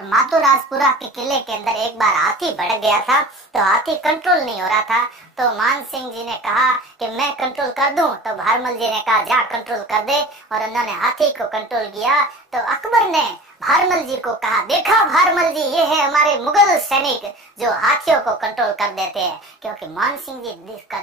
माथुराजपुरा के किले के अंदर एक बार हाथी भड़क गया था, तो हाथी कंट्रोल नहीं हो रहा था। तो मान सिंह जी ने कहा कि मैं कंट्रोल कर दूं, तो भारमल जी ने कहा जा कंट्रोल कर दे, और उन्होंने हाथी को कंट्रोल किया। तो अकबर ने भारमल जी को कहा, देखा भारमल जी, ये है हमारे मुगल सैनिक जो हाथियों को कंट्रोल कर देते हैं। क्योंकि मान सिंह जी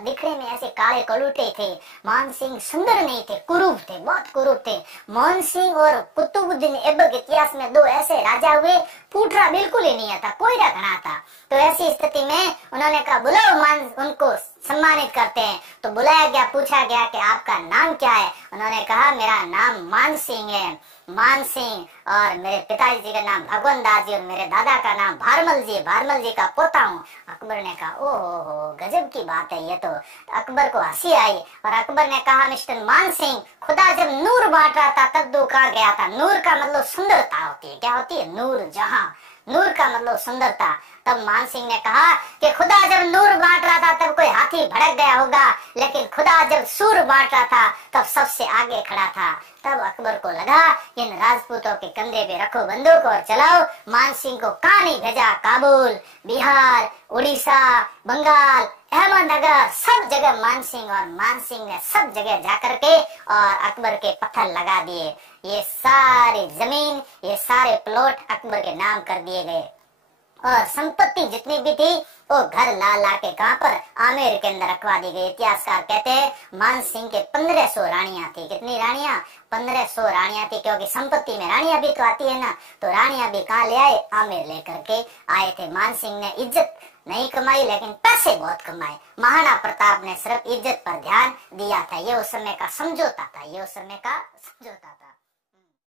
दिखने में ऐसे काले कलूटे थे। मान सिंह सुंदर नहीं थे, कुरूप थे, बहुत कुरूप थे। मान सिंह और कुतुबुद्दीन ऐबक इतिहास में दो ऐसे राजा हुए, पूठरा बिल्कुल ही नहीं आता, कोई रखना था। तो ऐसी स्थिति में उन्होंने कहा बुलाओ, मान उनको सम्मानित करते हैं। तो बुलाया गया, पूछा गया कि आपका नाम क्या है। उन्होंने कहा मेरा नाम मान सिंह है, मान सिंह, और मेरे पिताजी जी का नाम भगवान दास जी और मेरे दादा का नाम भारमल जी, भारमल जी का पोता हूँ। अकबर ने कहा ओहो गजब की बात है ये तो। अकबर को हंसी आई और अकबर ने कहा मिस्टर मान सिंह, खुदा जब नूर बांट रहा था तब दो कहा गया था, नूर का मतलब सुंदरता होती है। क्या होती है? नूर जहां, नूर का मतलब सुंदरता। तब मान सिंह ने कहा कि खुदा जब नूर बांट रहा था तब कोई हाथी भड़क गया होगा, लेकिन खुदा जब सूर बांट रहा था तब सबसे आगे खड़ा था। तब अकबर को लगा इन राजपूतों के कंधे पे रखो बंदूक और चलाओ। मान सिंह को कहाँ नहीं भेजा, काबुल, बिहार, उड़ीसा, बंगाल, अहमदनगर, सब जगह मान सिंह, और मान सिंह ने सब जगह जाकर के और अकबर के पत्थर लगा दिए। ये सारी जमीन, ये सारे प्लॉट अकबर के नाम कर दिए गए, और संपत्ति जितनी भी थी वो घर ला ला के कहां पर, आमेर के अंदर रखवा दी गई। इतिहासकार कहते हैं मान सिंह के 1500 रानियां थी। कितनी रानियां? 1500 रानियां थी, क्योंकि संपत्ति में रानियां भी तो आती है ना। तो रानियां भी कहाँ ले आए? आमेर लेकर के आए थे। मान सिंह ने इज्जत नहीं कमाई, लेकिन पैसे बहुत कमाए। महाराणा प्रताप ने सिर्फ इज्जत पर ध्यान दिया था। ये उस समय का समझौता था, ये उस समय का समझौता था।